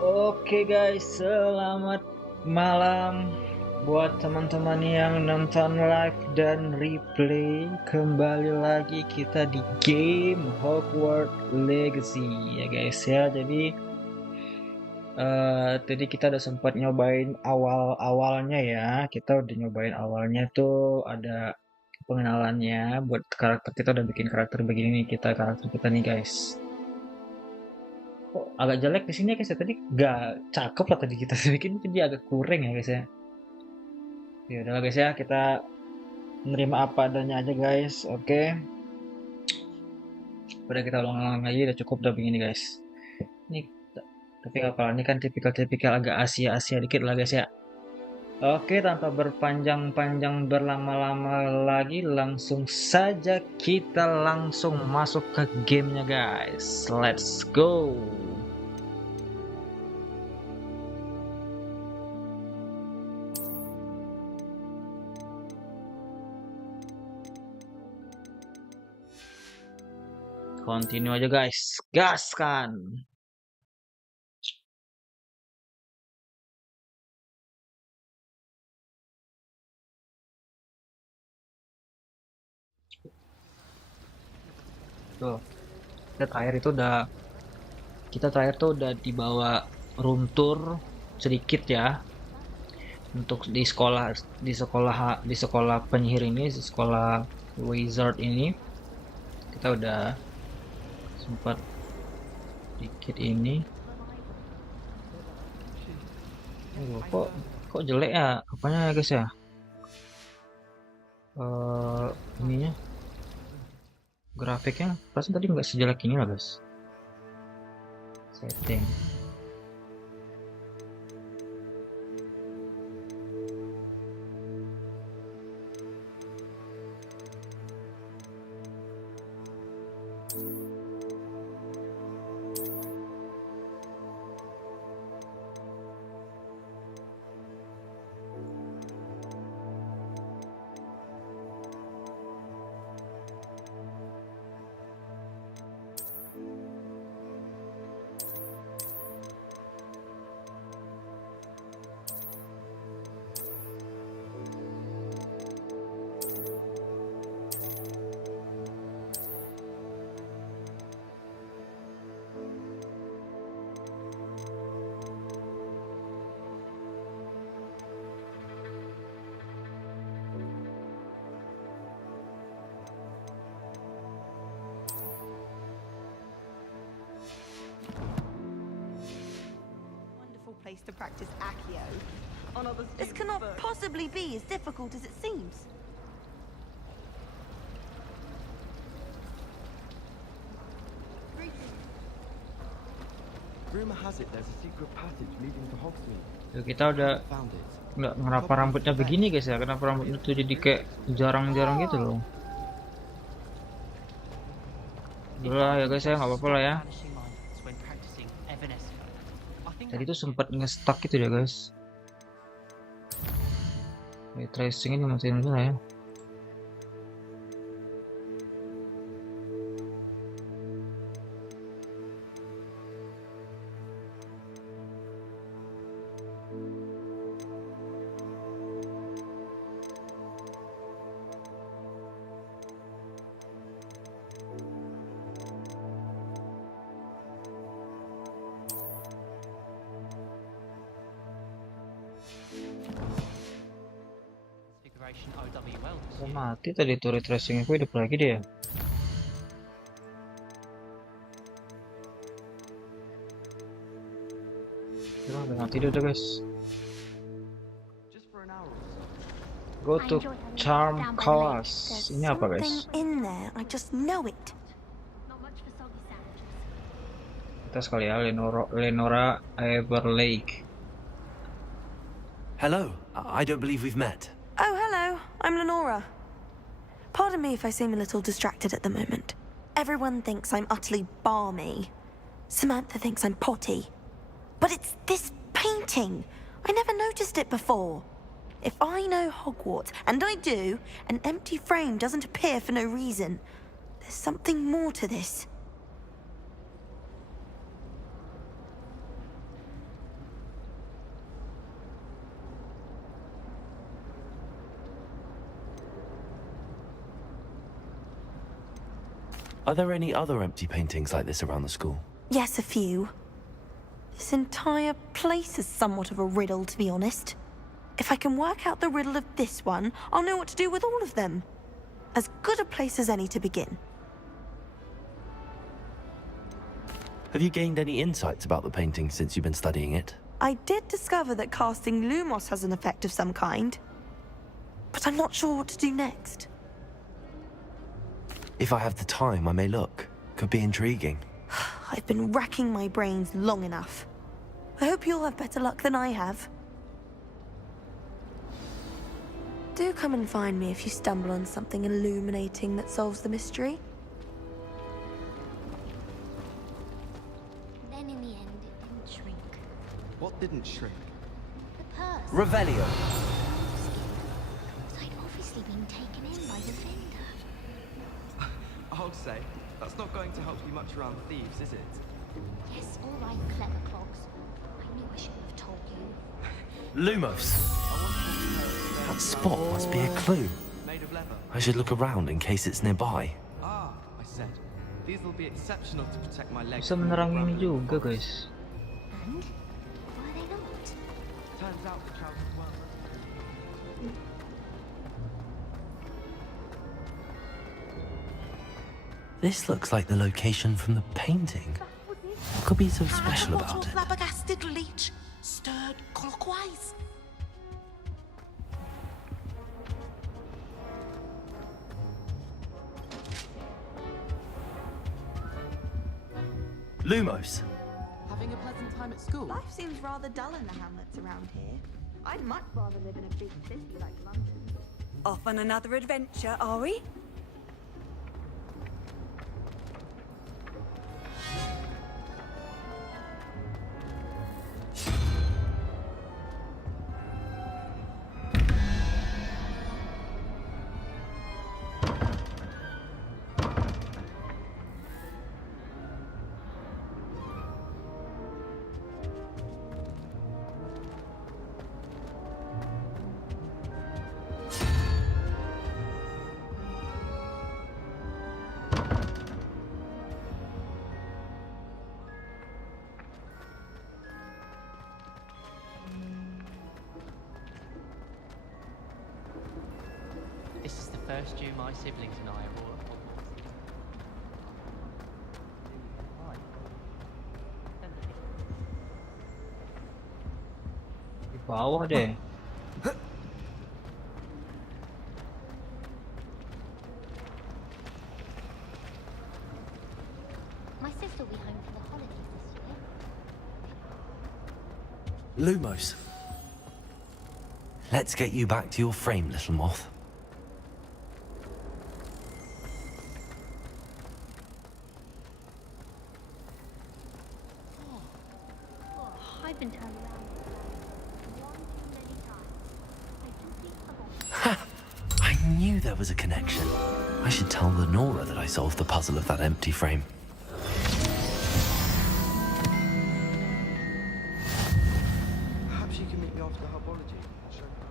Oke guys, selamat malam buat teman-teman yang nonton live dan replay. Kembali lagi kita di game Hogwarts Legacy ya guys ya. Tadi kita udah sempat nyobain awal-awalnya ya. Kita udah nyobain awalnya tuh ada pengenalannya buat karakter. Kita udah bikin karakter begini nih, karakter kita nih guys. Kok agak jelek di sini ya guys ya, tadi nggak cakep lah tadi kita bikin, jadi agak kurang ya guys ya. Ya udahlah guys ya, kita menerima apa adanya aja guys. Oke, udah kita ulang-ulang lagi, udah cukup udah begini guys. Ini tapi kapal ini kan tipikal-tipikal agak Asia-Asia dikit lah guys ya. Oke, tanpa berpanjang-panjang berlama-lama lagi, langsung saja kita langsung masuk ke gamenya guys. Let's go. Continue aja guys, gaskan. Tuh, kita terakhir tuh udah dibawa room tour sedikit ya untuk di sekolah penyihir ini, di sekolah wizard ini. Kita udah sempat dikit ini. Kok jelek ya apanya ya guys ya. Ininya grafiknya pasti tadi nggak sejelek ini lah guys. Setting. Place to practice Accio. This cannot possibly be as difficult as it seems. Rumor has it there's a secret passage leading to Hogsmeade. Tuh, kita udah nggak ngerapa rambutnya begini guys ya. Kenapa rambutnya tuh jadi kayak jarang-jarang gitu loh. Udah ya guys ya, nggak apa-apa lah ya. Tadi tuh sempat nge-stuck gitu ya guys. Tracing ini masih lah ya. Oh, mati tadi tuh retracing aku, hidup lagi dia. Udah mati dia udah guys. Go to charm class. Ini apa guys? Kita sekali ya, Lenora Everlake. Hello, I don't believe we've met. Oh, hello. I'm Lenora. Pardon me if I seem a little distracted at the moment. Everyone thinks I'm utterly balmy. Samantha thinks I'm potty. But it's this painting. I never noticed it before. If I know Hogwarts, and I do, an empty frame doesn't appear for no reason. There's something more to this. Are there any other empty paintings like this around the school? Yes, a few. This entire place is somewhat of a riddle, to be honest. If I can work out the riddle of this one, I'll know what to do with all of them. As good a place as any to begin. Have you gained any insights about the painting since you've been studying it? I did discover that casting Lumos has an effect of some kind. But I'm not sure what to do next. If I have the time, I may look. Could be intriguing. I've been racking my brains long enough. I hope you'll have better luck than I have. Do come and find me if you stumble on something illuminating that solves the mystery. Then in the end, it didn't shrink. What didn't shrink? The purse. Revelio! So I'd obviously been taken in by the vendor. I'll say, that's not going to help you much around thieves, is it? Yes, all right, clever clogs. I knew I shouldn't have told you. Lumos! That spot must be a clue. Made of leather. I should look around in case it's nearby. Ah, I said. These will be exceptional to protect my legs. Bisa menerang ini juga, guys. And? Why are they not? Turns out the trousers weren't. This looks like the location from the painting. What could be so special about it? Flabbergasted leech stirred clockwise. Lumos! Having a pleasant time at school? Life seems rather dull in the hamlets around here. I'd much rather live in a big city like London. Off on another adventure, are we? This is the first year my siblings and I are all at Hogwarts. Di bawah deh. My sister will be home for the holidays this year. Lumos! Let's get you back to your frame, little moth. I've been turned around one too many times. I do think about I knew there was a connection. I should tell Lenora that I solved the puzzle of that empty frame. Perhaps you can meet me after herbology and show me how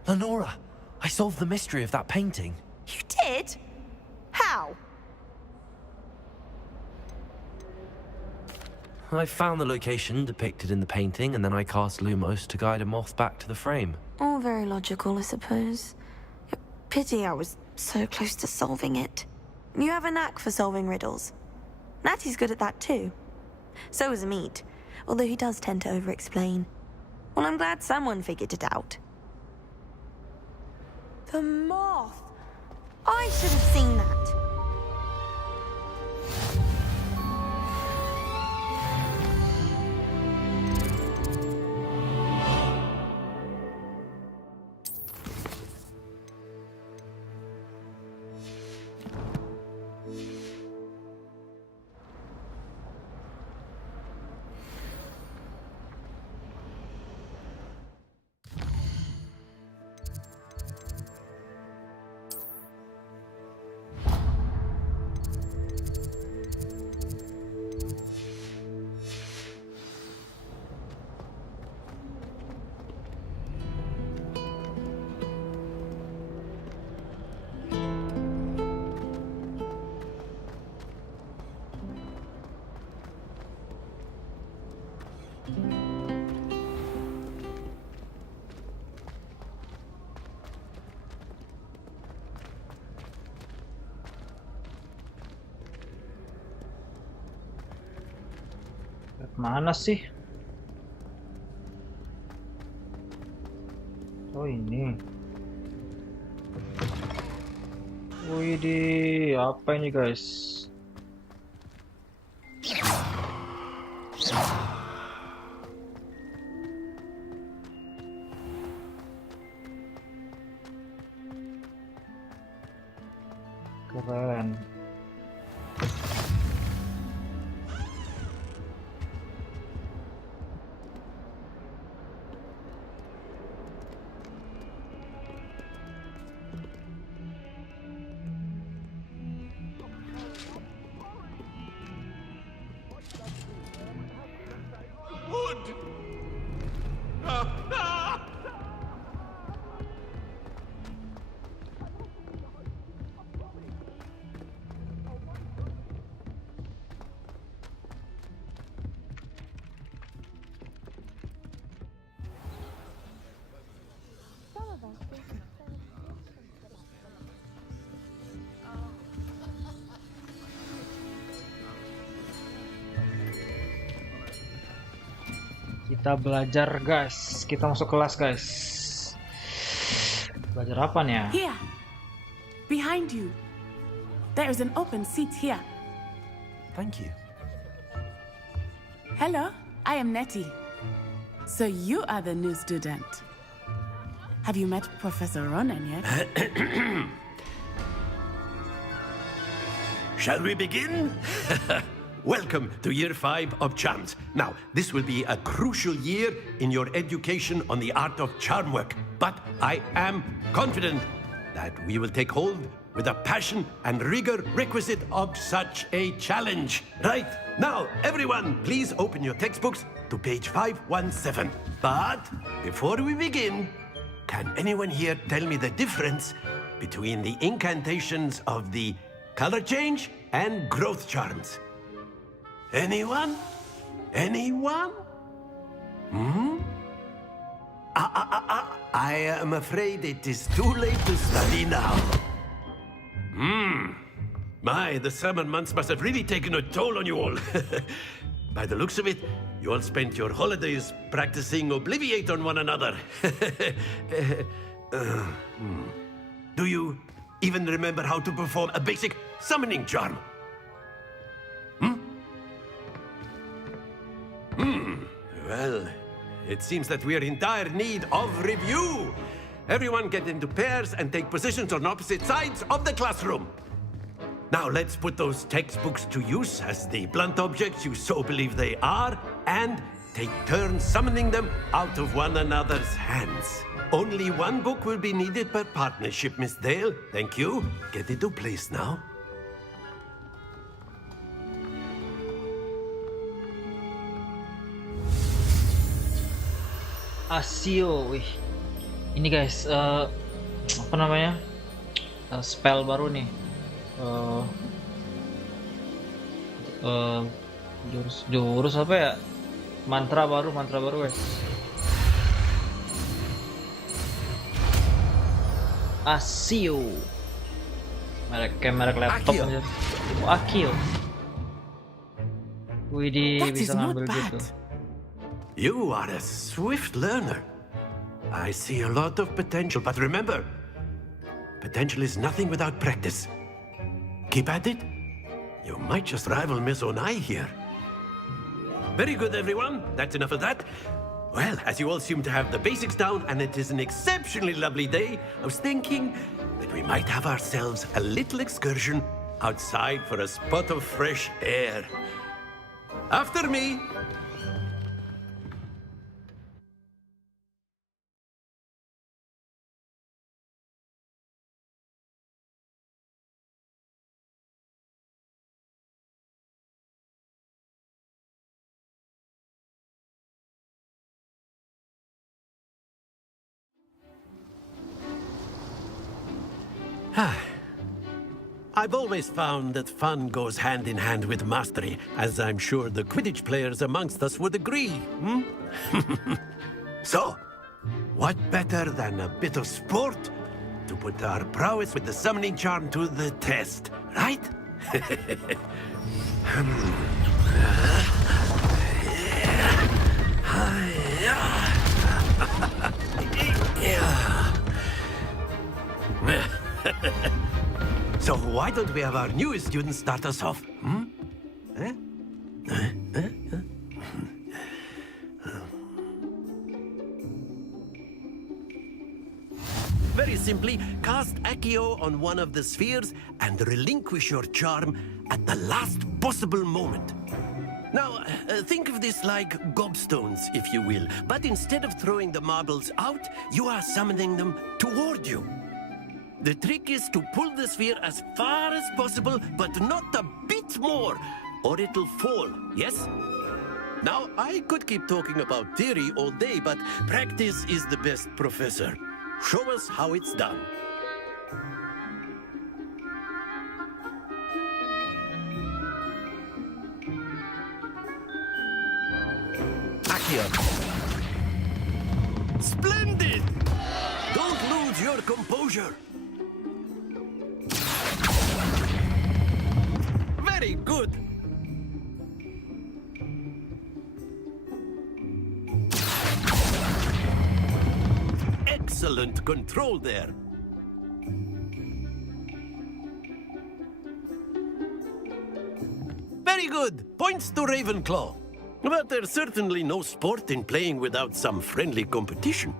it's Lenora! I solved the mystery of that painting. You did? How? I found the location depicted in the painting, and then I cast Lumos to guide a moth back to the frame. All very logical, I suppose. Pity I was so close to solving it. You have a knack for solving riddles. Natty's good at that too. So is Amit, although he does tend to over-explain. Well, I'm glad someone figured it out. The moth! I should have seen that. Mana sih? Oh ini. Widih, apa ini guys? Keren. Kita belajar guys, kita masuk kelas guys. Belajar apa nih ya? Here, behind you. There is an open seat here. Thank you. Hello, I am Nettie. So you are the new student. Have you met Professor Ronan yet? Shall we begin? Welcome to Year 5 of Charms. Now, this will be a crucial year in your education on the art of charm work. But I am confident that we will take hold with the passion and rigor requisite of such a challenge. Right, now, everyone, please open your textbooks to page 517. But before we begin, can anyone here tell me the difference between the incantations of the color change and growth charms? Anyone? Anyone? I am afraid it is too late to study now. My, the summer months must have really taken a toll on you all. By the looks of it, you all spent your holidays practicing Obliviate on one another. Do you even remember how to perform a basic summoning charm? Well, it seems that we are in dire need of review. Everyone get into pairs and take positions on opposite sides of the classroom. Now let's put those textbooks to use as the blunt objects you so believe they are, and take turns summoning them out of one another's hands. Only one book will be needed per partnership, Miss Dale. Thank you. Get into place now. Asio, wih. Ini guys, apa namanya? Spell baru nih. Jurus apa ya? Mantra baru guys. Asio. Merek laptop aja. Akio. Widih, That is bisa not ngambil bad. gitu. You are a swift learner. I see a lot of potential, but remember, potential is nothing without practice. Keep at it. You might just rival Miss Onai here. Very good, everyone. That's enough of that. Well, as you all seem to have the basics down, and it is an exceptionally lovely day, I was thinking that we might have ourselves a little excursion outside for a spot of fresh air. After me. I've always found that fun goes hand in hand with mastery, as I'm sure the Quidditch players amongst us would agree. So, what better than a bit of sport to put our prowess with the summoning charm to the test, right? So why don't we have our newest student start us off? Very simply, cast Accio on one of the spheres and relinquish your charm at the last possible moment. Now, think of this like gobstones, if you will, but instead of throwing the marbles out, you are summoning them toward you. The trick is to pull the sphere as far as possible, but not a bit more, or it'll fall, yes? Now, I could keep talking about theory all day, but practice is the best professor. Show us how it's done. Accio. Splendid! Don't lose your composure. Very good. Excellent control there. Very good. Points to Ravenclaw. But there's certainly no sport in playing without some friendly competition.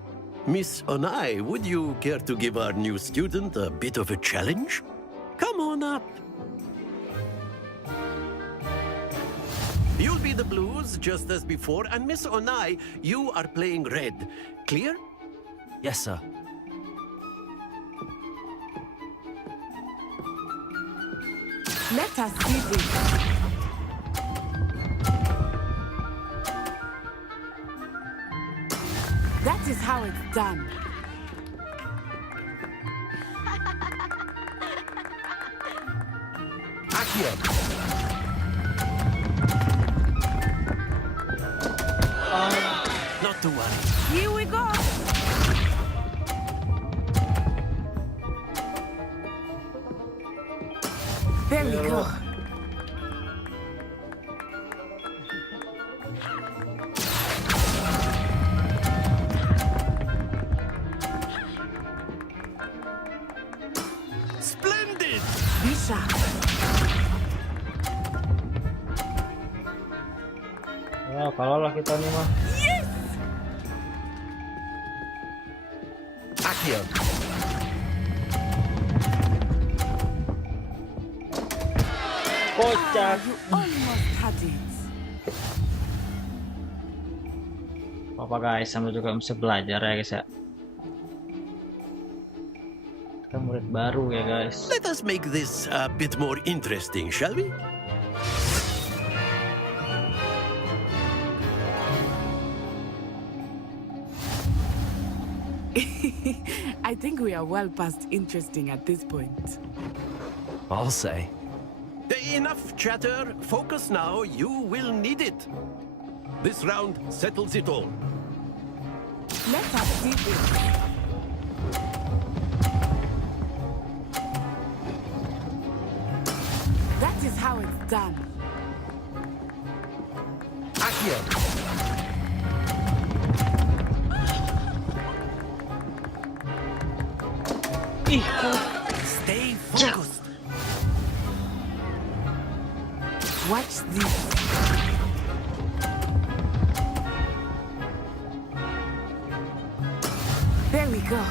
Miss Onai, would you care to give our new student a bit of a challenge? Come on up. You'll be the blues, just as before, and Miss Onai, you are playing red. Clear? Yes, sir. Let us see this. That is how it's done. Accio. Not to worry. Here we go. There we go. Splendid! Be sharp. Ya, kalau lah kita nih mah. Accio. Kocak. You almost had it. Apa guys, sama juga bisa belajar ya guys ya. Kita murid baru ya guys. Let us make this a bit more interesting, shall we? I think we are well past interesting at this point. I'll say. Enough chatter. Focus now. You will need it. This round settles it all. Let us see this. That is how it's done. Accio. Stay focused. Watch this. There we go.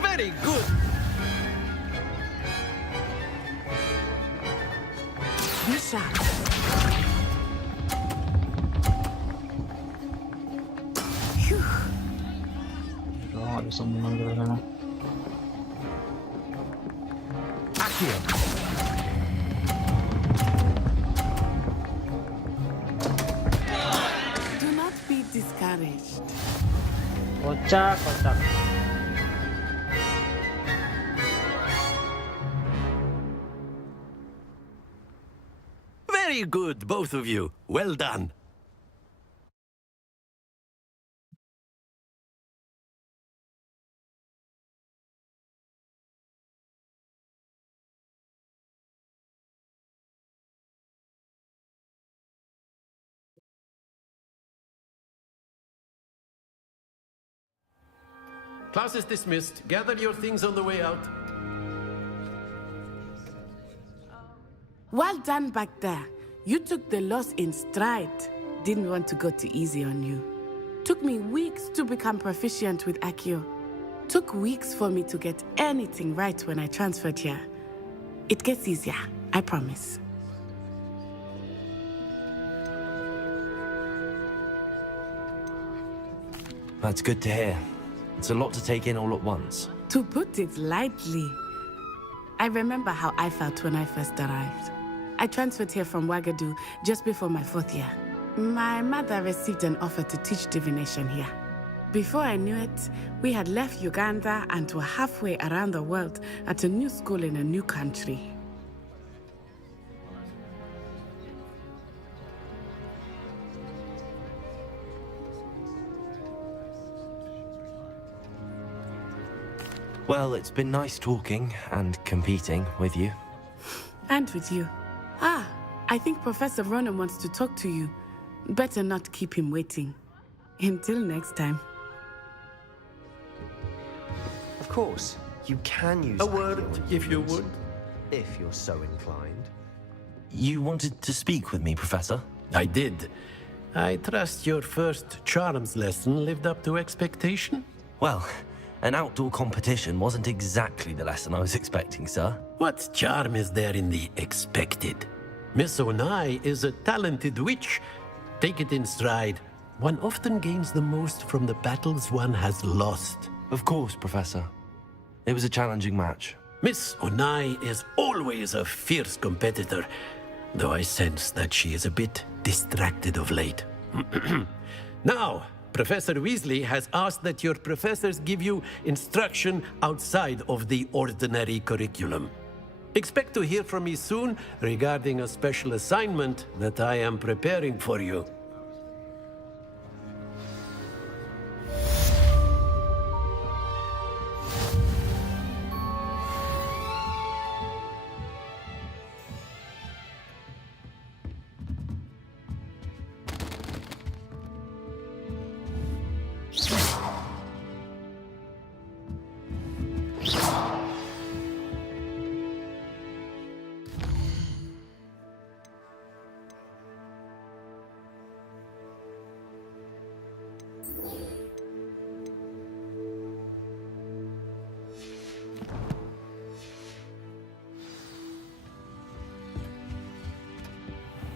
Very good. Be sharp. Phew. Oh, nggak bisa menang dari sana. Accio. Do not be discouraged. Kocak, kocak. Very good, both of you. Well done. Class is dismissed. Gather your things on the way out. Well done back there. You took the loss in stride. Didn't want to go too easy on you. Took me weeks to become proficient with Accio. Took weeks for me to get anything right when I transferred here. It gets easier, I promise. That's good to hear. It's a lot to take in all at once. To put it lightly, I remember how I felt when I first arrived. I transferred here from Ouagadougou just before my 4th year. My mother received an offer to teach divination here. Before I knew it, we had left Uganda and were halfway around the world at a new school in a new country. Well, it's been nice talking and competing with you. And with you. Ah, I think Professor Ronan wants to talk to you. Better not keep him waiting. Until next time. Of course, you can use A word, if you would. if you're so inclined. You wanted to speak with me, Professor? I did. I trust your first charms lesson lived up to expectation? Well, an outdoor competition wasn't exactly the lesson I was expecting, sir. What charm is there in the expected? Miss Onai is a talented witch. Take it in stride. One often gains the most from the battles one has lost. Of course, Professor. It was a challenging match. Miss Onai is always a fierce competitor, though I sense that she is a bit distracted of late. Now, Professor Weasley has asked that your professors give you instruction outside of the ordinary curriculum. Expect to hear from me soon regarding a special assignment that I am preparing for you.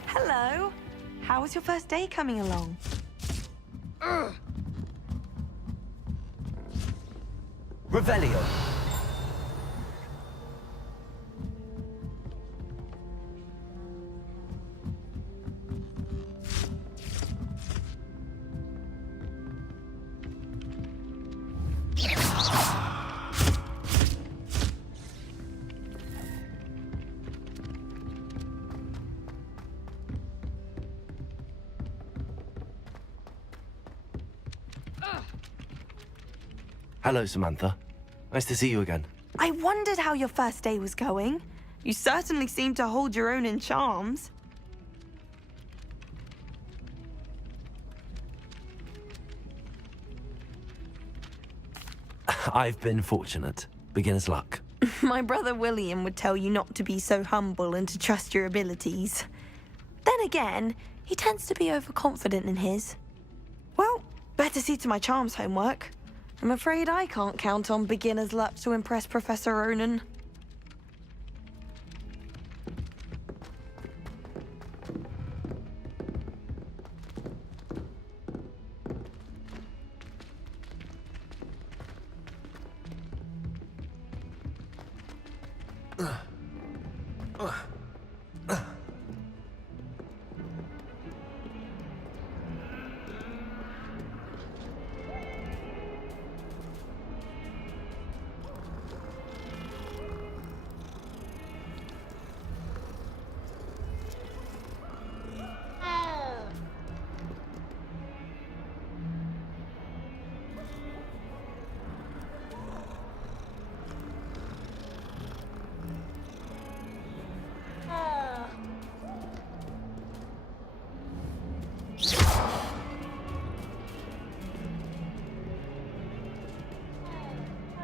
Hello. How was your first day coming along? Revelio. Hello, Samantha. Nice to see you again. I wondered how your first day was going. You certainly seem to hold your own in charms. I've been fortunate. Beginner's luck. My brother William would tell you not to be so humble and to trust your abilities. Then again, he tends to be overconfident in his. Well, better see to my charms homework. I'm afraid I can't count on beginner's luck to impress Professor Ronan.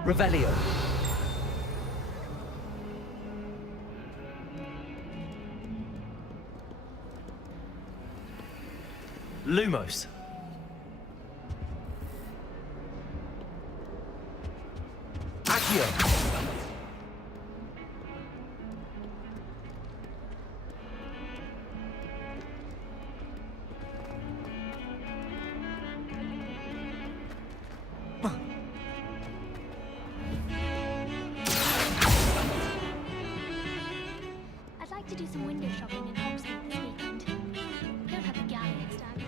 Revelio. Lumos. Accio. I'd like to do some window shopping in Hogsmeade this weekend. Don't have the galleon stand.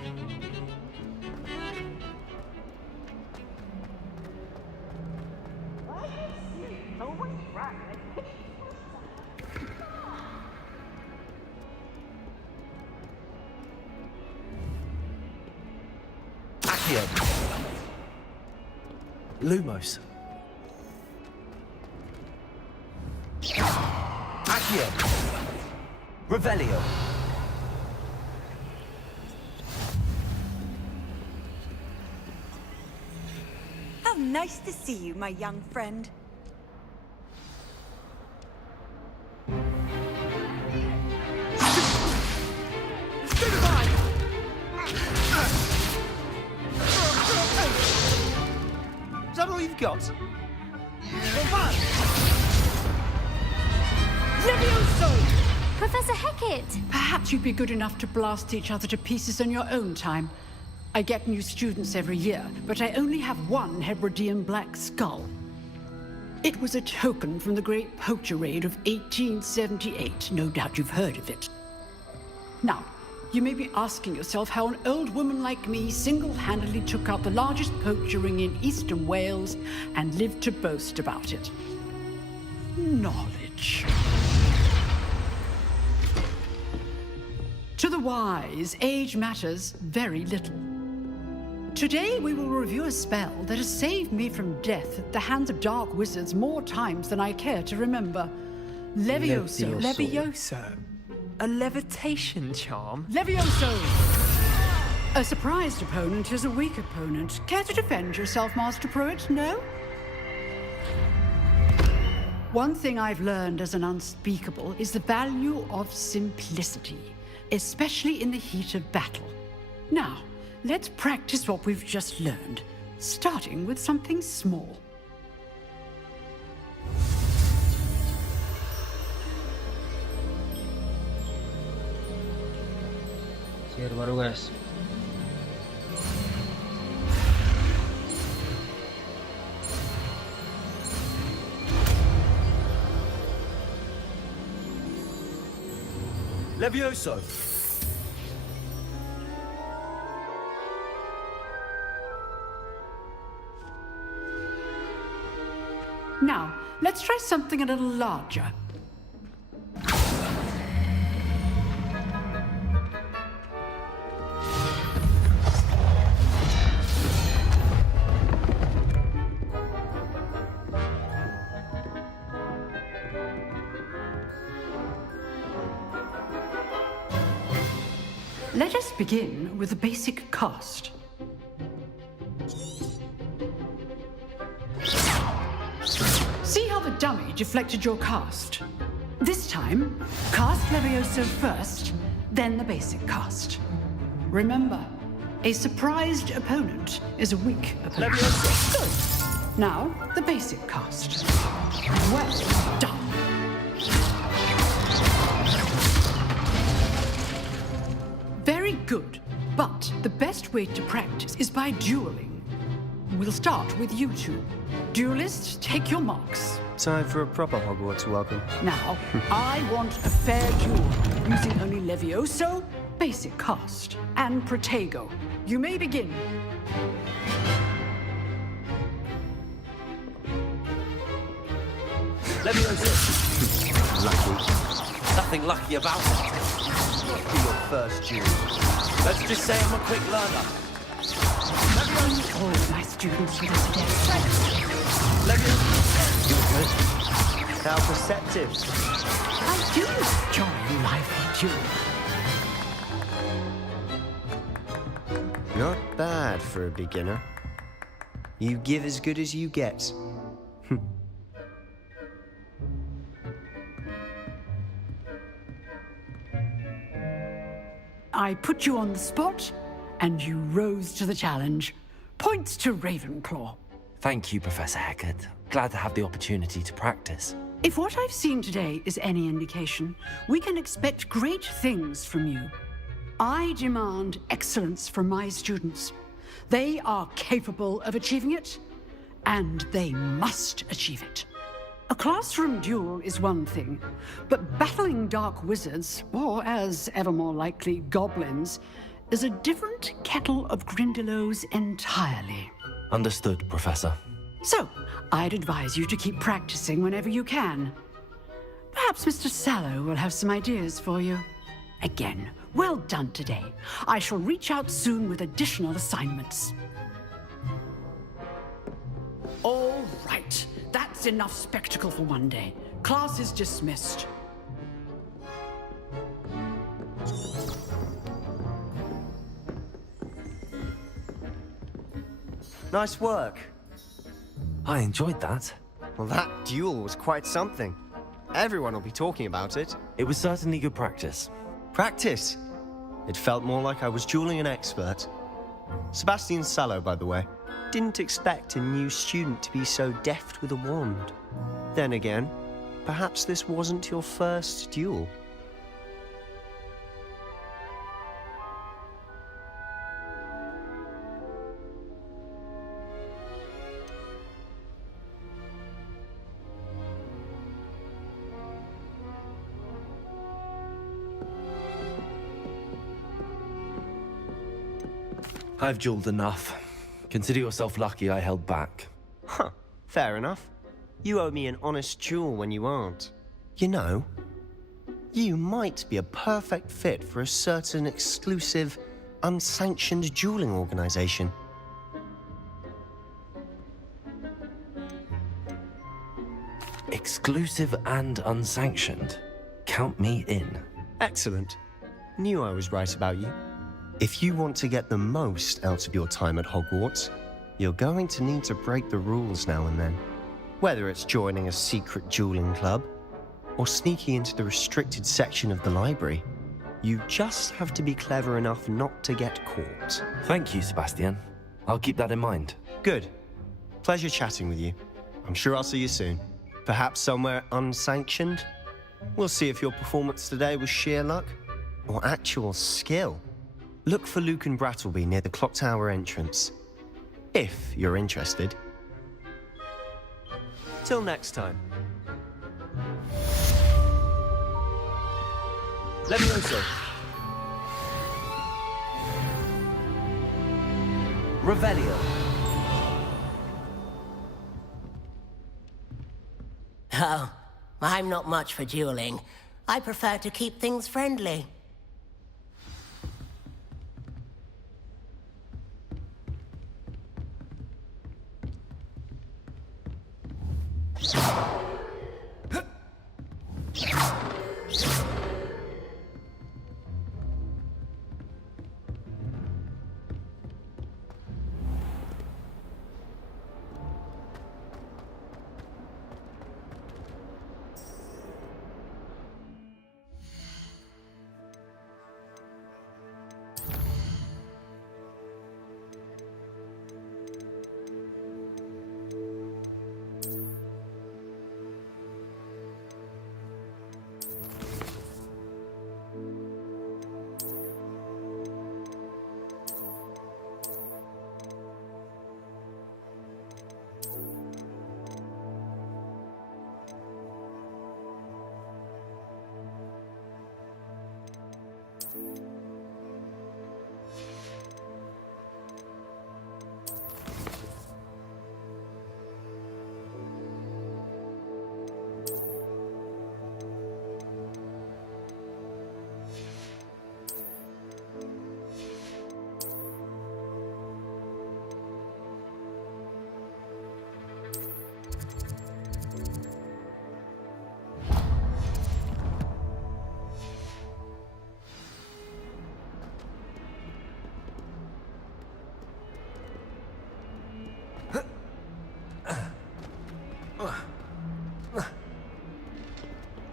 Accio. Lumos. Accio. Revelio. How nice to see you, my young friend. Is that all you've got? Professor Hecat! Perhaps you'd be good enough to blast each other to pieces in your own time. I get new students every year, but I only have one Hebridean black skull. It was a token from the Great Poacher Raid of 1878. No doubt you've heard of it. Now, you may be asking yourself how an old woman like me single-handedly took out the largest poacher ring in eastern Wales and lived to boast about it. Knowledge. To the wise, age matters very little. Today we will review a spell that has saved me from death at the hands of dark wizards more times than I care to remember. Levioso. Levioso? A levitation charm? Levioso! A surprised opponent is a weak opponent. Care to defend yourself, Master Pruitt? No? One thing I've learned as an unspeakable is the value of simplicity, especially in the heat of battle. Now, let's practice what we've just learned, starting with something small. Sihir baru, guys. Levioso. Now, let's try something a little larger. Let us begin with the basic cast. See how the dummy deflected your cast? This time, cast Levioso first, then the basic cast. Remember, a surprised opponent is a weak opponent. Levioso. Good. Now, the basic cast. Well done. Very good, but the best way to practice is by dueling. We'll start with you two. Duelists, take your marks. Time for a proper Hogwarts welcome. Now, I want a fair duel, using only Levioso, basic cast, and Protego. You may begin. Levioso. Lucky. Nothing lucky about it. What be your first duel? Let's just say I'm a quick learner. All my students with us today. Levioso. You're good. How perceptive. I do enjoy lively duel. Not bad for a beginner. You give as good as you get. I put you on the spot, and you rose to the challenge. Points to Ravenclaw. Thank you, Professor Hecat. Glad to have the opportunity to practice. If what I've seen today is any indication, we can expect great things from you. I demand excellence from my students. They are capable of achieving it, and they must achieve it. A classroom duel is one thing, but battling dark wizards, or as ever more likely, goblins, is a different kettle of Grindylows entirely. Understood, Professor. So, I'd advise you to keep practicing whenever you can. Perhaps Mr. Sallow will have some ideas for you. Again, well done today. I shall reach out soon with additional assignments. All right. That's enough spectacle for one day. Class is dismissed. Nice work. I enjoyed that. Well, that duel was quite something. Everyone will be talking about it. It was certainly good practice. Practice? It felt more like I was dueling an expert. Sebastian Sallow, by the way. Didn't expect a new student to be so deft with a wand. Then again, perhaps this wasn't your first duel. I've dueled enough. Consider yourself lucky I held back. Huh, fair enough. You owe me an honest duel when you aren't. You know, you might be a perfect fit for a certain exclusive, unsanctioned dueling organization. Exclusive and unsanctioned. Count me in. Excellent. Knew I was right about you. If you want to get the most out of your time at Hogwarts, you're going to need to break the rules now and then. Whether it's joining a secret dueling club, or sneaking into the restricted section of the library, you just have to be clever enough not to get caught. Thank you, Sebastian. I'll keep that in mind. Good. Pleasure chatting with you. I'm sure I'll see you soon. Perhaps somewhere unsanctioned? We'll see if your performance today was sheer luck, or actual skill. Look for Luke and Brattleby near the clock tower entrance, if you're interested. Till next time. Levioso. Revelio. Oh, I'm not much for dueling. I prefer to keep things friendly.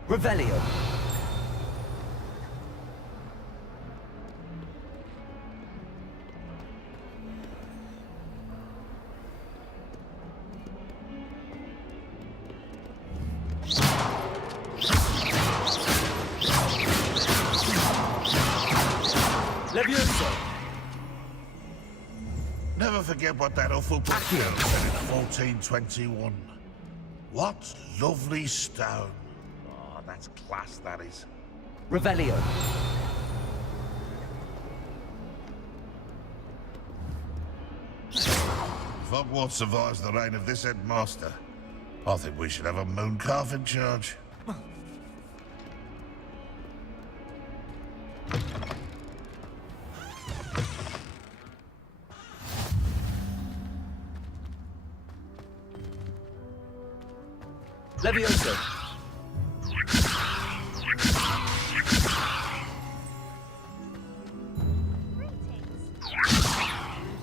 Revelio. Levioso. Never forget what that awful Pacquiao said in 1421. What lovely stone. Oh, that's class, that is. Revelio. If Hogwarts survives the reign of this headmaster, I think we should have a mooncalf in charge. Levioso.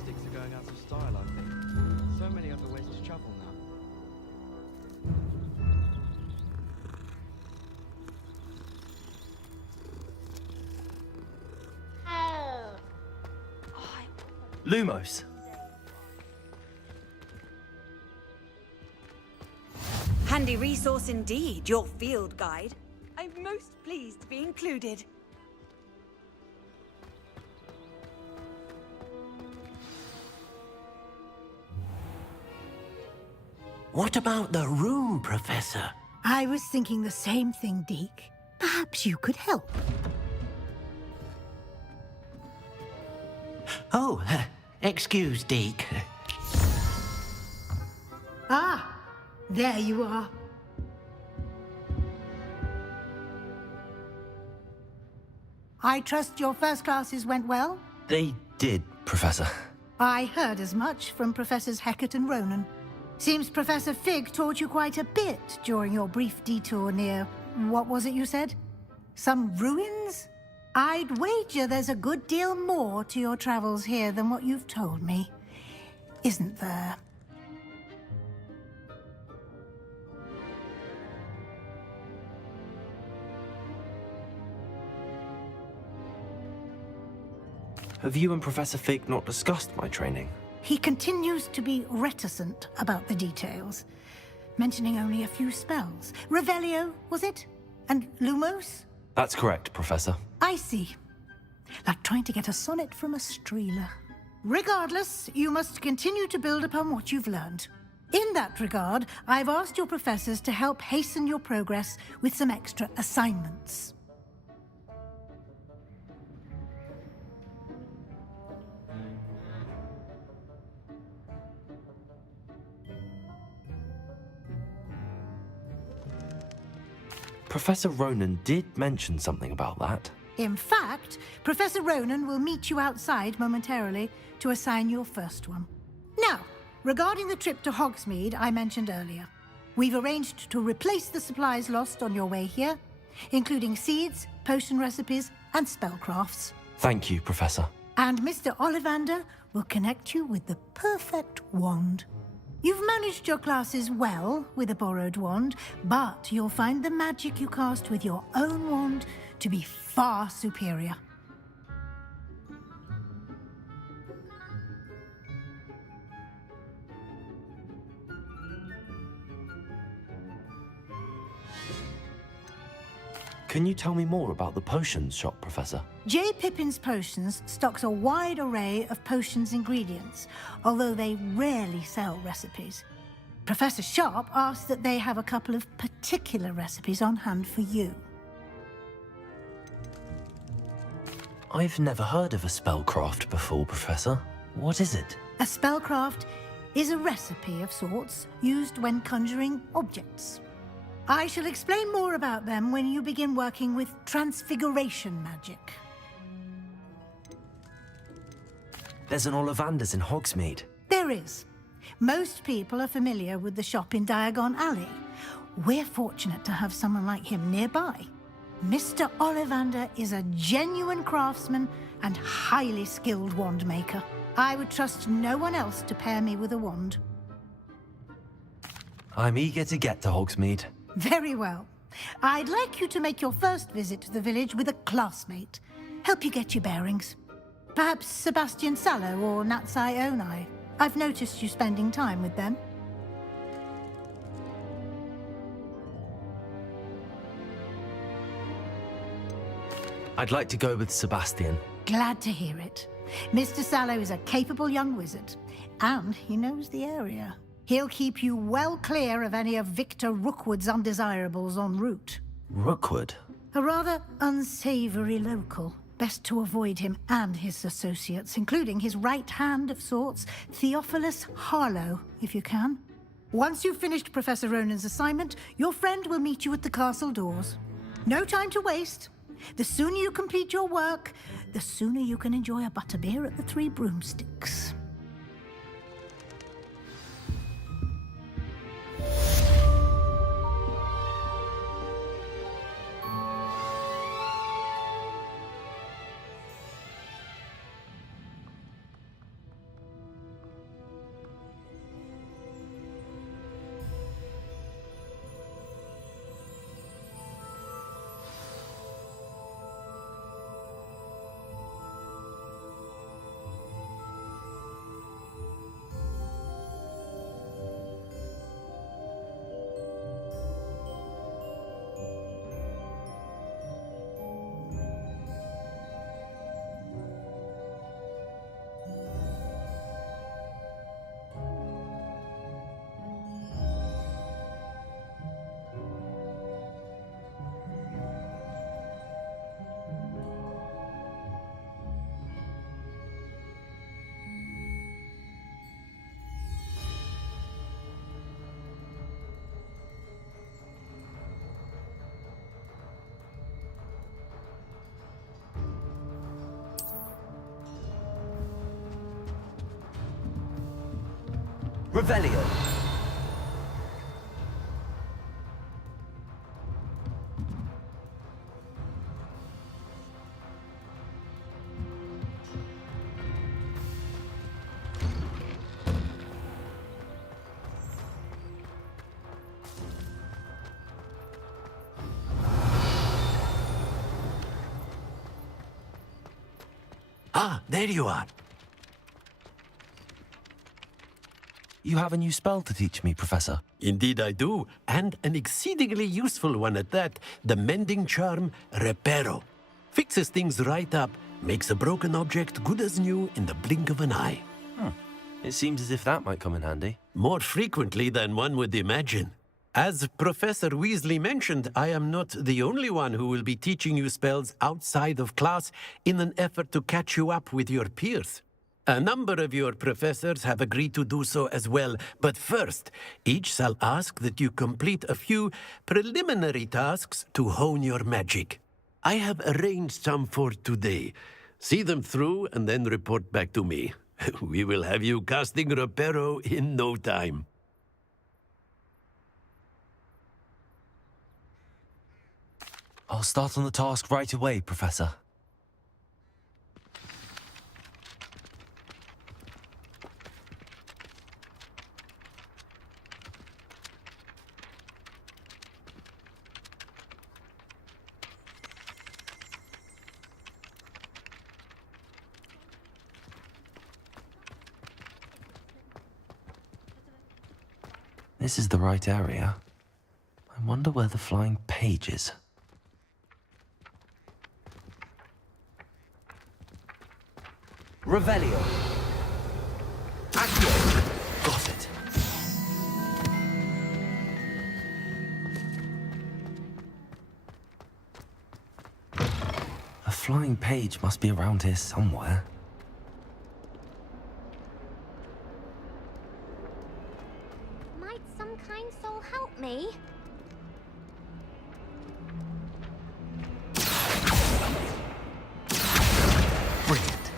Sticks are going out of style, I think. So many other ways to travel now. Lumos. Handy resource indeed, your field guide. I'm most pleased to be included. What about the room, Professor? I was thinking the same thing, Deke. Perhaps you could help. Oh, excuse, Deke. Ah, there you are. I trust your first classes went well? They did, Professor. I heard as much from Professors Hecat and Ronan. Seems Professor Fig taught you quite a bit during your brief detour near... what was it you said? Some ruins? I'd wager there's a good deal more to your travels here than what you've told me. Isn't there? Have you and Professor Fig not discussed my training? He continues to be reticent about the details, mentioning only a few spells. Revelio, was it? And Lumos? That's correct, Professor. I see. Like trying to get a sonnet from a streeler. Regardless, you must continue to build upon what you've learned. In that regard, I've asked your professors to help hasten your progress with some extra assignments. Professor Ronan did mention something about that. In fact, Professor Ronan will meet you outside momentarily to assign your first one. Now, regarding the trip to Hogsmeade I mentioned earlier, we've arranged to replace the supplies lost on your way here, including seeds, potion recipes, and spellcrafts. Thank you, Professor. And Mr. Ollivander will connect you with the perfect wand. You've managed your classes well with a borrowed wand, but you'll find the magic you cast with your own wand to be far superior. Can you tell me more about the potions shop, Professor? J. Pippin's Potions stocks a wide array of potions ingredients, although they rarely sell recipes. Professor Sharp asked that they have a couple of particular recipes on hand for you. I've never heard of a spellcraft before, Professor. What is it? A spellcraft is a recipe of sorts used when conjuring objects. I shall explain more about them when you begin working with transfiguration magic. There's an Ollivander's in Hogsmeade. There is. Most people are familiar with the shop in Diagon Alley. We're fortunate to have someone like him nearby. Mr. Ollivander is a genuine craftsman and highly skilled wand maker. I would trust no one else to pair me with a wand. I'm eager to get to Hogsmeade. Very well. I'd like you to make your first visit to the village with a classmate. Help you get your bearings. Perhaps Sebastian Sallow or Natsai Onai. I've noticed you spending time with them. I'd like to go with Sebastian. Glad to hear it. Mr. Sallow is a capable young wizard, and he knows the area. He'll keep you well clear of any of Victor Rookwood's undesirables en route. Rookwood? A rather unsavory local. Best to avoid him and his associates, including his right hand of sorts, Theophilus Harlow, if you can. Once you've finished Professor Ronan's assignment, your friend will meet you at the castle doors. No time to waste. The sooner you complete your work, the sooner you can enjoy a butterbeer at the Three Broomsticks. Revelio. Ah, there you are. You have a new spell to teach me, Professor. Indeed I do, and an exceedingly useful one at that. The mending charm, Reparo. Fixes things right up, makes a broken object good as new in the blink of an eye. It seems as if that might come in handy. More frequently than one would imagine. As Professor Weasley mentioned, I am not the only one who will be teaching you spells outside of class in an effort to catch you up with your peers. A number of your professors have agreed to do so as well, but first, each shall ask that you complete a few preliminary tasks to hone your magic. I have arranged some for today. See them through and then report back to me. We will have you casting Reparo in no time. I'll start on the task right away, Professor. This is the right area. I wonder where the flying page is. Revelio. Accio. Got it. A flying page must be around here somewhere. Might some kind soul help me? Brilliant.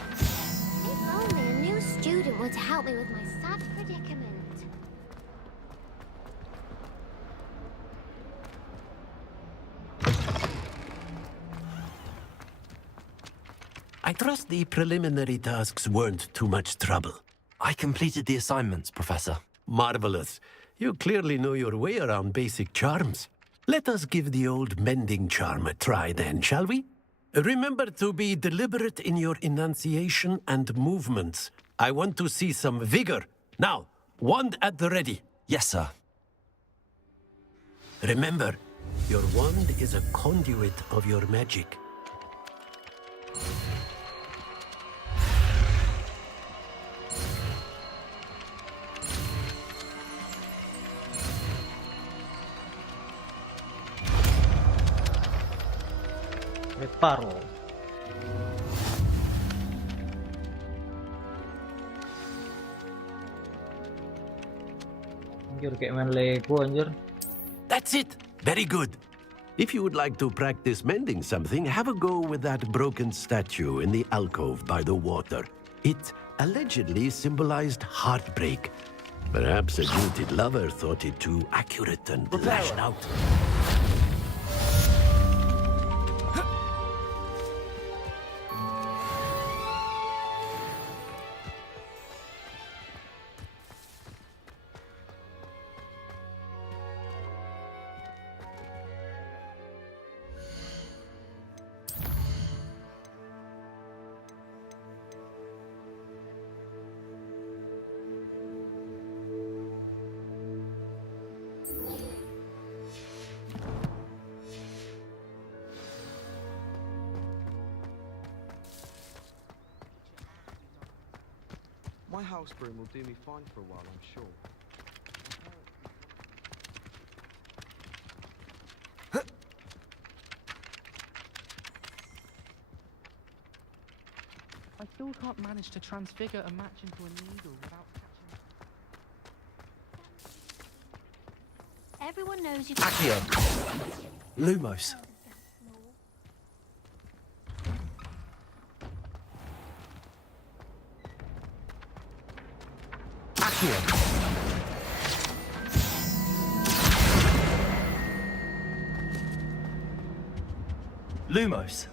If only a new student were to help me with my sad predicament. I trust the preliminary tasks weren't too much trouble. I completed the assignments, Professor. Marvelous. You clearly know your way around basic charms. Let us give the old mending charm a try then, shall we? Remember to be deliberate in your enunciation and movements. I want to see some vigor. Now, wand at the ready. Yes, sir. Remember, your wand is a conduit of your magic. Reparo. Anjir, kayak main Lego anjir. That's it. Very good. If you would like to practice mending something, have a go with that broken statue in the alcove by the water. It allegedly symbolized heartbreak. Perhaps a jilted lover thought it too accurate and lashed out. My house broom will do me fine for a while, I'm sure. I still can't manage to transfigure a match into a needle without catching... Everyone knows you... Accio. Lumos. Accio. Lumos.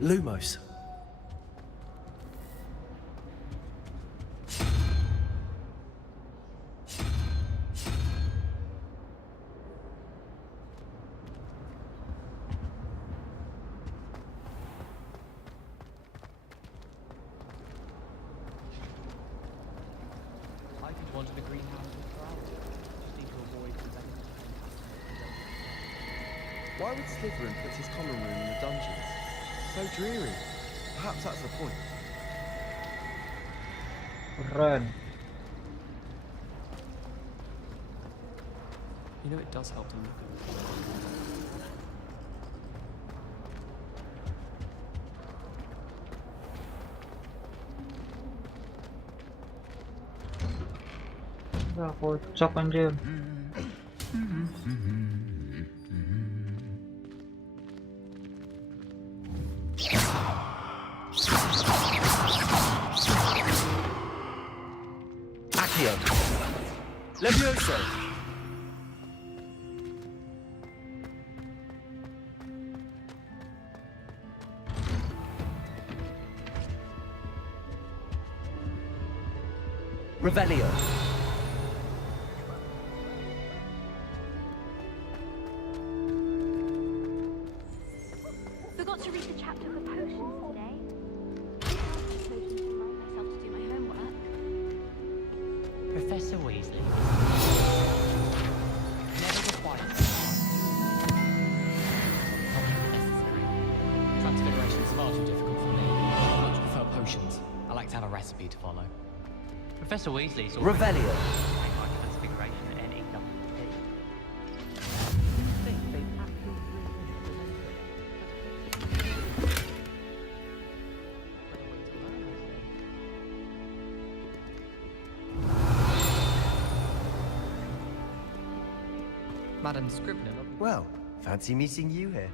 Lumos. I could wanted a greenhouse with flowers. Just need to avoid the Why would Slytherin put his common room in the dungeons? So dreary. Perhaps that's the point. Keren. You know, it does help to look at it. Udah kocak anjir. Accio. Levioso. Revelio. Forgot to read the chapter for potions today. Making to remind myself to do my homework. Professor Weasley. Never required. Necessary. Transfiguration is far too difficult for me. I much prefer potions. I like to have a recipe to follow. Professor Weasley's already... Revelio. ...my transfiguration at any number of days. Madam Scribner. Well, fancy meeting you here.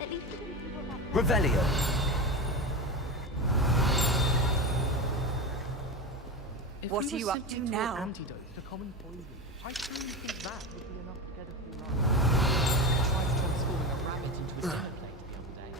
At least we can see what that Revelio. What are you up to now? Antidote to common poison. I truly think that would be enough to get us through life. Tried transforming a rabbit into a dinner plate the other day.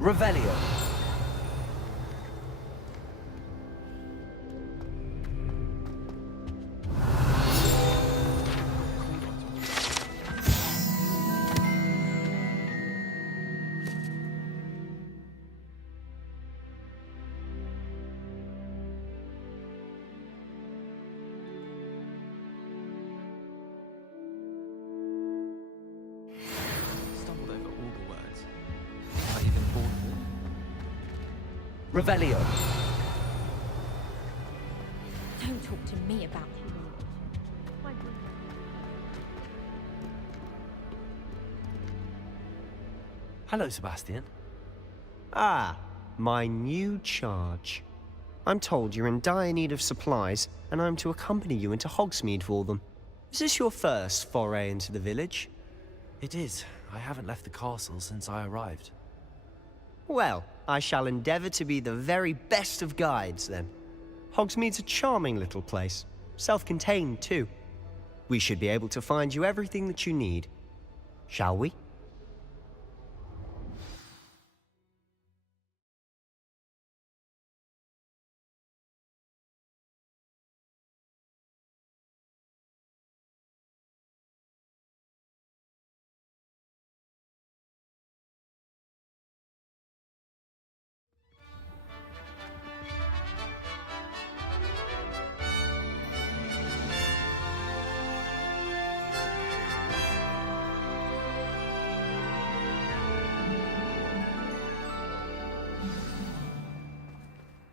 Revelio. Stumbled over all the words. I even bought them. Revelio. Don't talk to me about humiliation. My goodness. Hello, Sebastian. Ah, my new charge. I'm told you're in dire need of supplies, and I'm to accompany you into Hogsmeade for them. Is this your first foray into the village? It is. I haven't left the castle since I arrived. Well, I shall endeavour to be the very best of guides, then. Hogsmeade's a charming little place, self-contained too. We should be able to find you everything that you need. Shall we?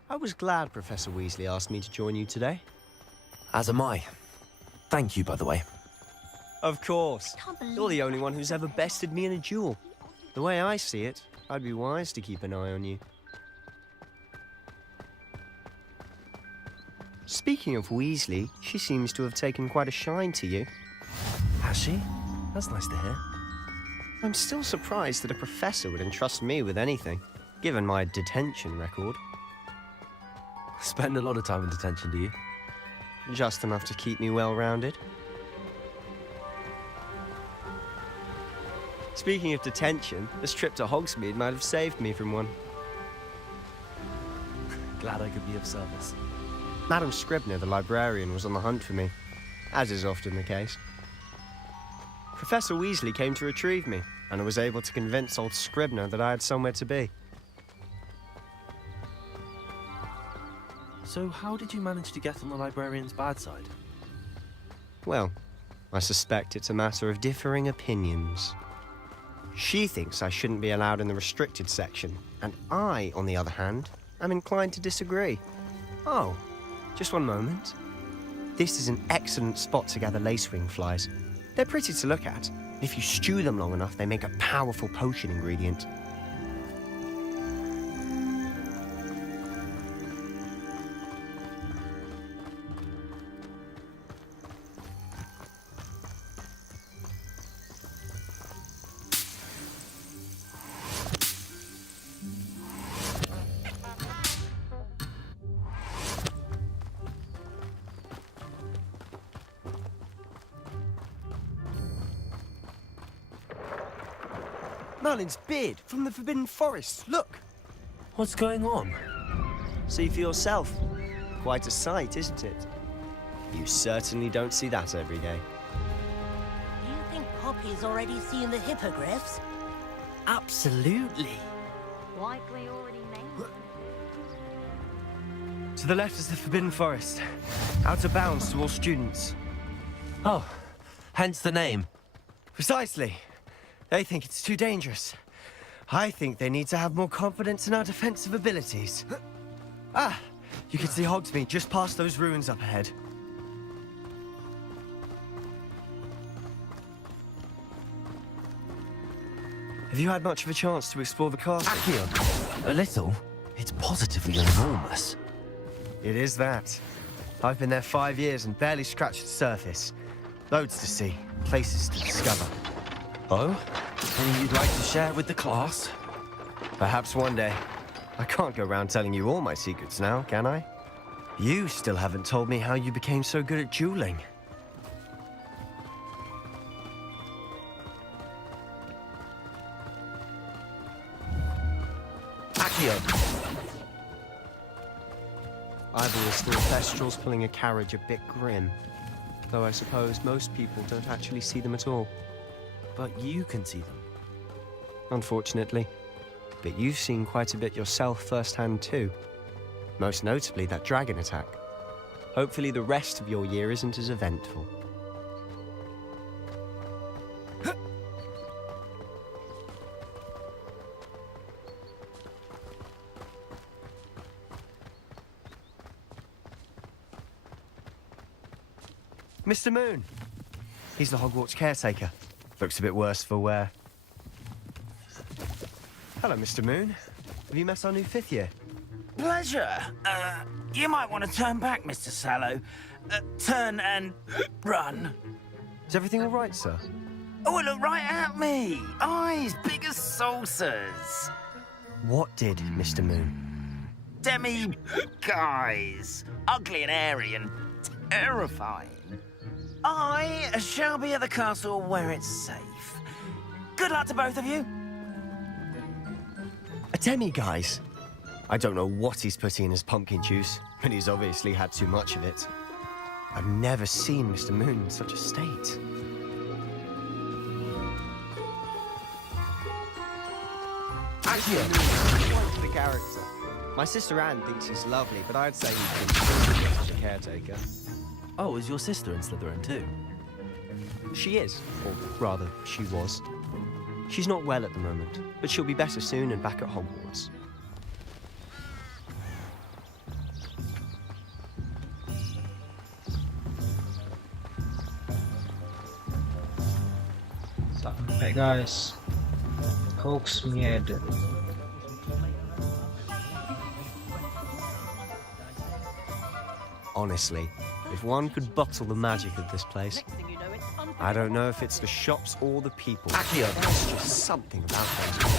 I was glad Professor Weasley asked me to join you today. As am I. Thank you, by the way. Of course. You're the only one who's ever bested me in a duel. The way I see it, I'd be wise to keep an eye on you. Speaking of Weasley, she seems to have taken quite a shine to you. Has she? That's nice to hear. I'm still surprised that a professor would entrust me with anything, given my detention record. Spend a lot of time in detention, do you? Just enough to keep me well-rounded. Speaking of detention, this trip to Hogsmeade might have saved me from one. Glad I could be of service. Madam Scribner, the librarian, was on the hunt for me, as is often the case. Professor Weasley came to retrieve me, and I was able to convince old Scribner that I had somewhere to be. So how did you manage to get on the librarian's bad side? Well, I suspect it's a matter of differing opinions. She thinks I shouldn't be allowed in the restricted section, and I, on the other hand, am inclined to disagree. Oh, just one moment. This is an excellent spot to gather lacewing flies. They're pretty to look at. If you stew them long enough, they make a powerful potion ingredient. Merlin's beard from the Forbidden Forest. Look! What's going on? See for yourself. quite a sight, isn't it? You certainly don't see that every day. Do you think Poppy's already seen the hippogriffs? Absolutely. Likely already named. To the left is the Forbidden Forest. Out of bounds to all students. Oh, hence the name. Precisely. They think it's too dangerous. I think they need to have more confidence in our defensive abilities. Ah, you can see Hogsmeade just past those ruins up ahead. Have you had much of a chance to explore the castle? A little. It's positively enormous. It is that. I've been there 5 years and barely scratched the surface. Loads to see, places to discover. Oh? Anything you'd like to share with the class? Perhaps one day. I can't go around telling you all my secrets now, can I? You still haven't told me how you became so good at dueling. I've always thought Thestrals pulling a carriage a bit grim. Though I suppose most people don't actually see them at all. But you can see them. Unfortunately. But you've seen quite a bit yourself firsthand too. Most notably that dragon attack. Hopefully the rest of your year isn't as eventful. Mr. Moon! He's the Hogwarts caretaker. Looks a bit worse for wear. Hello, Mr. Moon. Have you met our new 5th year? Pleasure. You might want to turn back, Mr. Sallow. Turn and run. Is everything all right, sir? Oh, look right at me. Eyes big as saucers. What did, Mr. Moon? Guys. Ugly and airy and terrifying. I shall be at the castle where it's safe. Good luck to both of you. A demi-guise? I don't know what he's putting in his pumpkin juice, but he's obviously had too much of it. I've never seen Mr. Moon in such a state. Quite the character. My sister Anne thinks he's lovely, but I'd say he's such a caretaker. Oh, is your sister in Slytherin too? She is, or rather, she was. She's not well at the moment, but she'll be better soon and back at Hogwarts. Sampai guys, Hogsmeade. Honestly, if one could bottle the magic of this place, I don't know if it's the shops or the people. There's just something about them.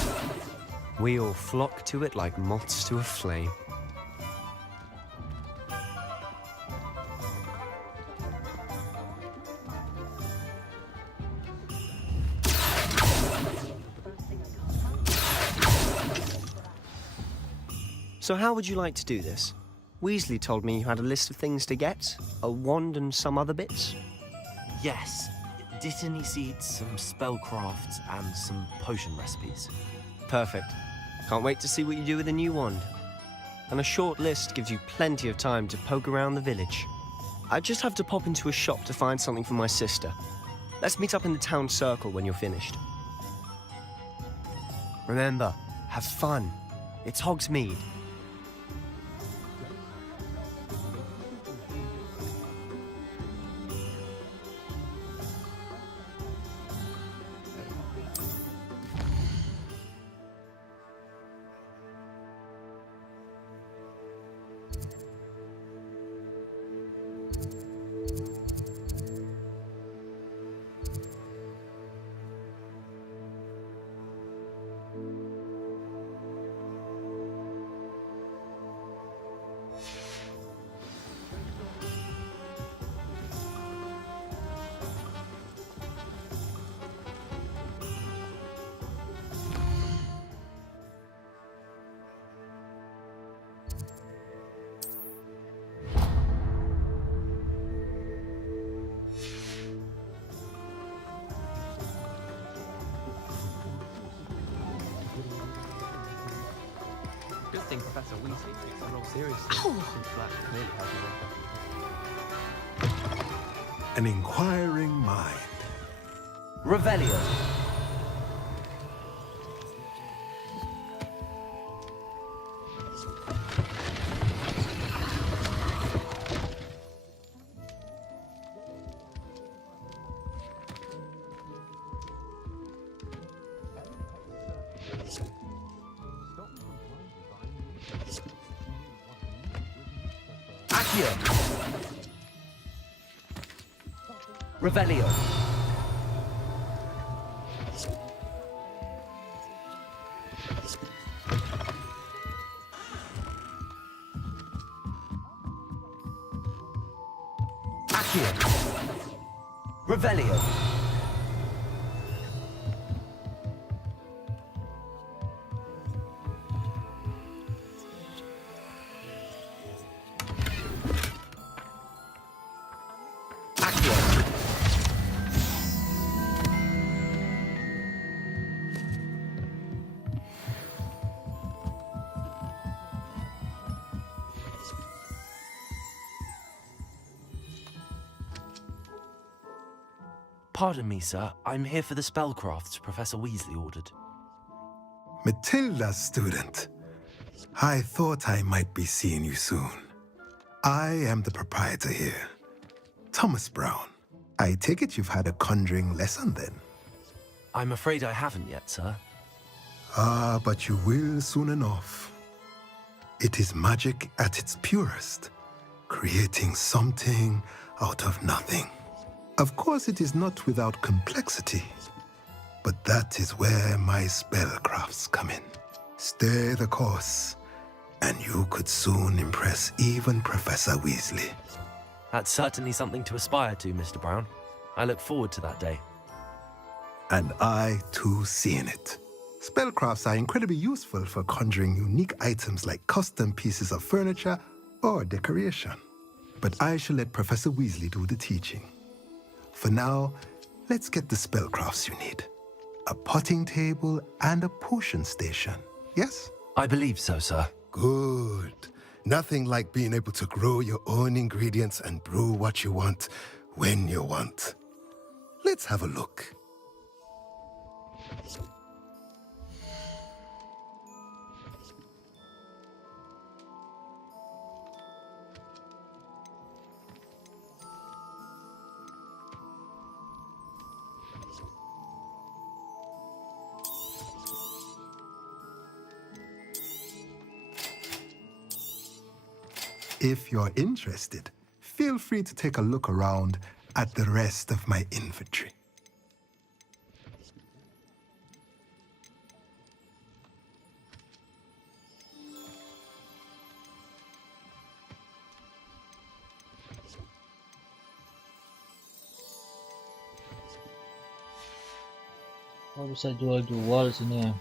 We all flock to it like moths to a flame. So how would you like to do this? Weasley told me you had a list of things to get, a wand and some other bits. Yes. Dittany seeds, some spellcrafts, and some potion recipes. Perfect. Can't wait to see what you do with the new wand. And a short list gives you plenty of time to poke around the village. I just have to pop into a shop to find something for my sister. Let's meet up in the town circle when you're finished. Remember, have fun. It's Hogsmeade. good thing Professor Weasley takes the role seriously, since Black clearly has a reputation. An inquiring mind. Revelio. Accio. Revelio. Accio. Revelio. Pardon me, sir. I'm here for the spellcrafts Professor Weasley ordered. Matilda's student. I thought I might be seeing you soon. I am the proprietor here, Thomas Brown. I take it you've had a conjuring lesson then? I'm afraid I haven't yet, sir. Ah, but you will soon enough. It is magic at its purest, creating something out of nothing. Of course, it is not without complexity, but that is where my spellcrafts come in. Stay the course, and you could soon impress even Professor Weasley. That's certainly something to aspire to, Mr. Brown. I look forward to that day. And I, too, see in it. Spellcrafts are incredibly useful for conjuring unique items like custom pieces of furniture or decoration. But I shall let Professor Weasley do the teaching. For now, let's get the spellcrafts you need. A potting table and a potion station, yes? I believe so, sir. Good. Nothing like being able to grow your own ingredients and brew what you want when you want. Let's have a look. If you're interested, feel free to take a look around at the rest of my inventory. Oh, bisa jual-jual sini ya.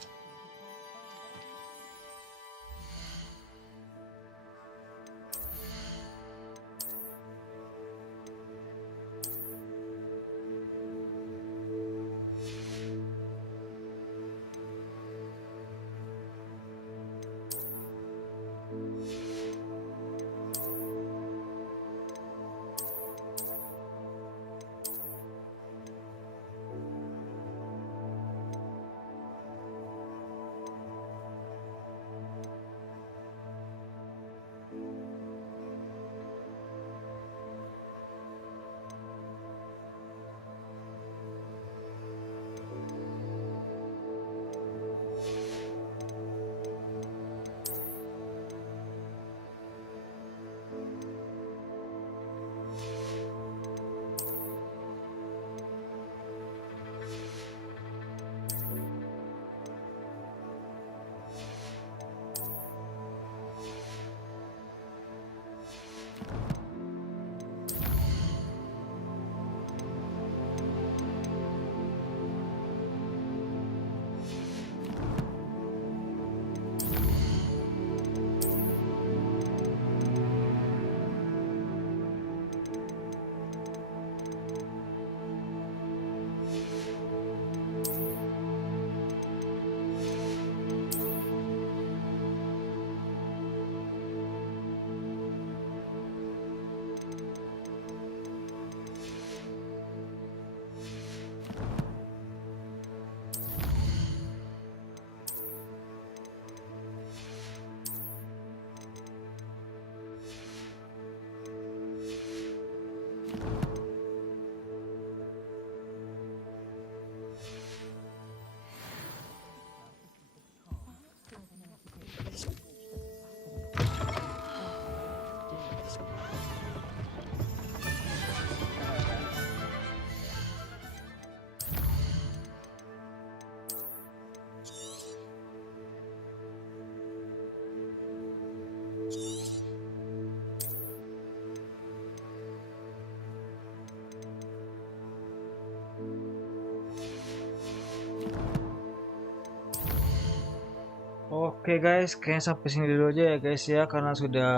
Oke guys, kayaknya sampai sini dulu aja ya guys ya, karena sudah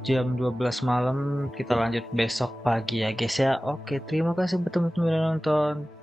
jam 12 malam. Kita lanjut besok pagi ya guys ya. Oke, terima kasih buat teman-teman yang nonton.